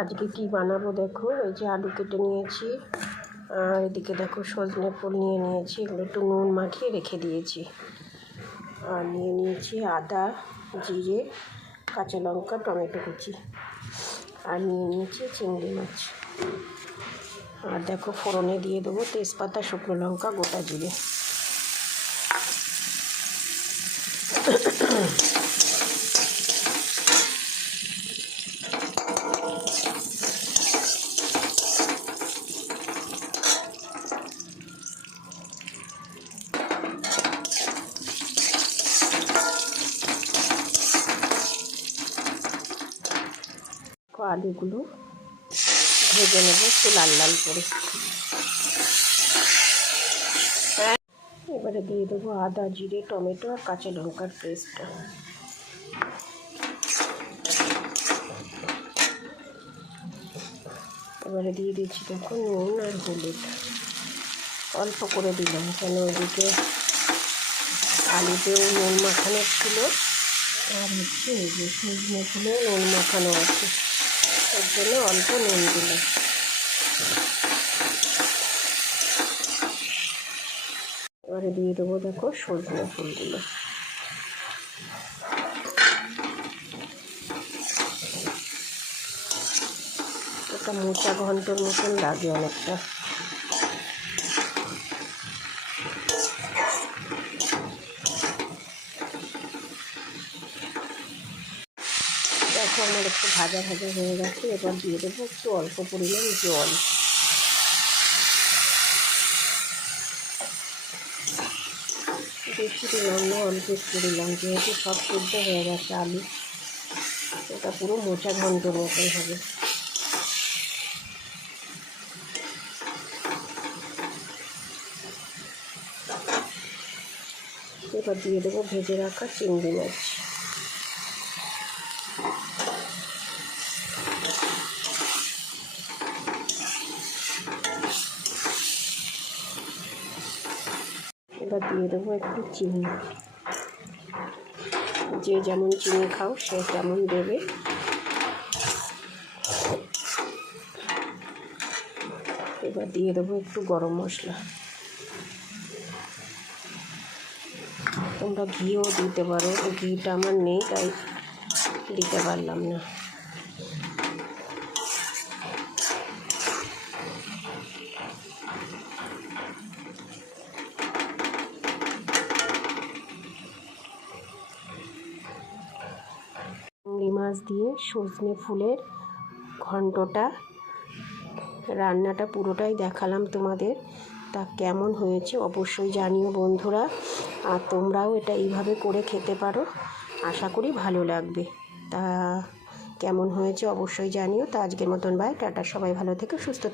আজকে কি বানাবো দেখো, এই যে আলু কেটে নিয়েছি আর এদিকে দেখো সজনে ফুল নিয়ে নিয়েছি, এগুলো একটু নুন মাখিয়ে রেখে দিয়েছি। আর নিয়ে নিয়েছি আদা, জিরে, কাঁচা লঙ্কা, টমেটো কুচি, আর নিয়ে নিয়েছি চিংড়ি মাছ। আর দেখো ফোড়নে দিয়ে দেবো তেজপাতা, শুকনো লঙ্কা, গোটা জিরে। আলুগুলো ভেজে নেবো একটু লাল লাল করে। এবারে দিয়ে দেবো আদা, জিরে, টমেটো আর কাঁচা লঙ্কার পেস্টটা। এবারে দিয়ে দিচ্ছি দেখো নুন আর হলুদ, অল্প করে দিলাম কেন ওদিকে আলুতেও নুন মাখানো ছিল আর হচ্ছে এই যে সজনে ফুলেও নুন মাখানো আছে, এর জন্য অল্প নুন দিলাম। এবারে দিয়ে দেবো দেখো সজনে ফুলগুলো। একটা মোচা ঘন্টর মতন লাগে অনেকটা। দেখো আমার একটু ভাজা ভাজা হয়ে গেছে, এবার দিয়ে দেবো একটু অল্প পরিমাণ জল। বেশি দিলাম না, অল্প একটু দিলাম, যেহেতু সব সিদ্ধ হয়ে গেছে আলু, এটা পুরো মোচা ঘন্টর মতোই হবে। এবার দিয়ে দেবো ভেজে রাখা চিংড়ি মাছ। এবার দিয়ে দেবো একটু চিনি, যে যেমন চিনি খাও সে তেমন দেবে। এবার দিয়ে দেবো একটু গরম মশলা। তোমরা ঘিও দিতে পারো, ঘিটা আমার নেই তাই দিতে পারলাম না। চিংড়ি মাছ দিয়ে সজনে ফুলের ঘন্টটা রান্নাটা পুরোটাই দেখালাম তোমাদের, তা কেমন হয়েছে অবশ্যই জানিও বন্ধুরা। আর তোমরাও এটা এইভাবে করে খেতে পারো, আশা করি ভালো লাগবে। তা কেমন হয়েছে অবশ্যই জানিও। তা আজকের মতন বাই, টাটা, সবাই ভালো থেকো, সুস্থ।